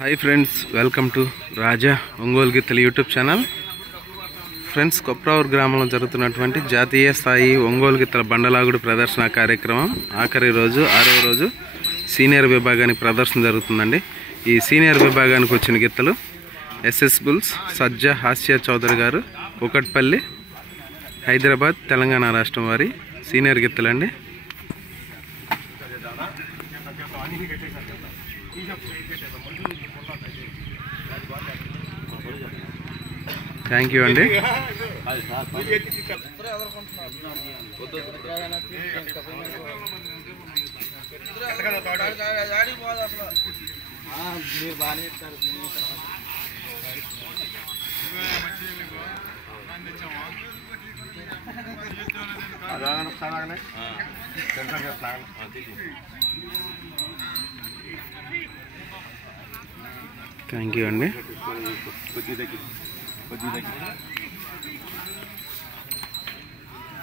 Hi friends, welcome to రాజా ఒంగోలు గిత్తలు YouTube channel. Friends, కొప్రావూర్ గ్రామంలో జరుగుతున్నటువంటి జాతీయ స్థాయి ఒంగోలు గిత్తల బండలాగుడు ప్రదర్శన కార్యక్రమం ఆఖరి రోజు 6వ రోజు సీనియర్ విభాగానికి ప్రదర్శన జరుగుతుందండి. ఈ సీనియర్ విభాగానికి వచ్చిన గిత్తలు ఎస్ఎస్ బుల్స్ సజ్జా హాస్య చౌదరి గారు, కుకట్పల్లి, హైదరాబాద్, తెలంగాణ రాష్ట్రం వారి సీనియర్ గిత్తలండి. థ్యాంక్ యూ అండి. థ్యాంక్ యూ అండి.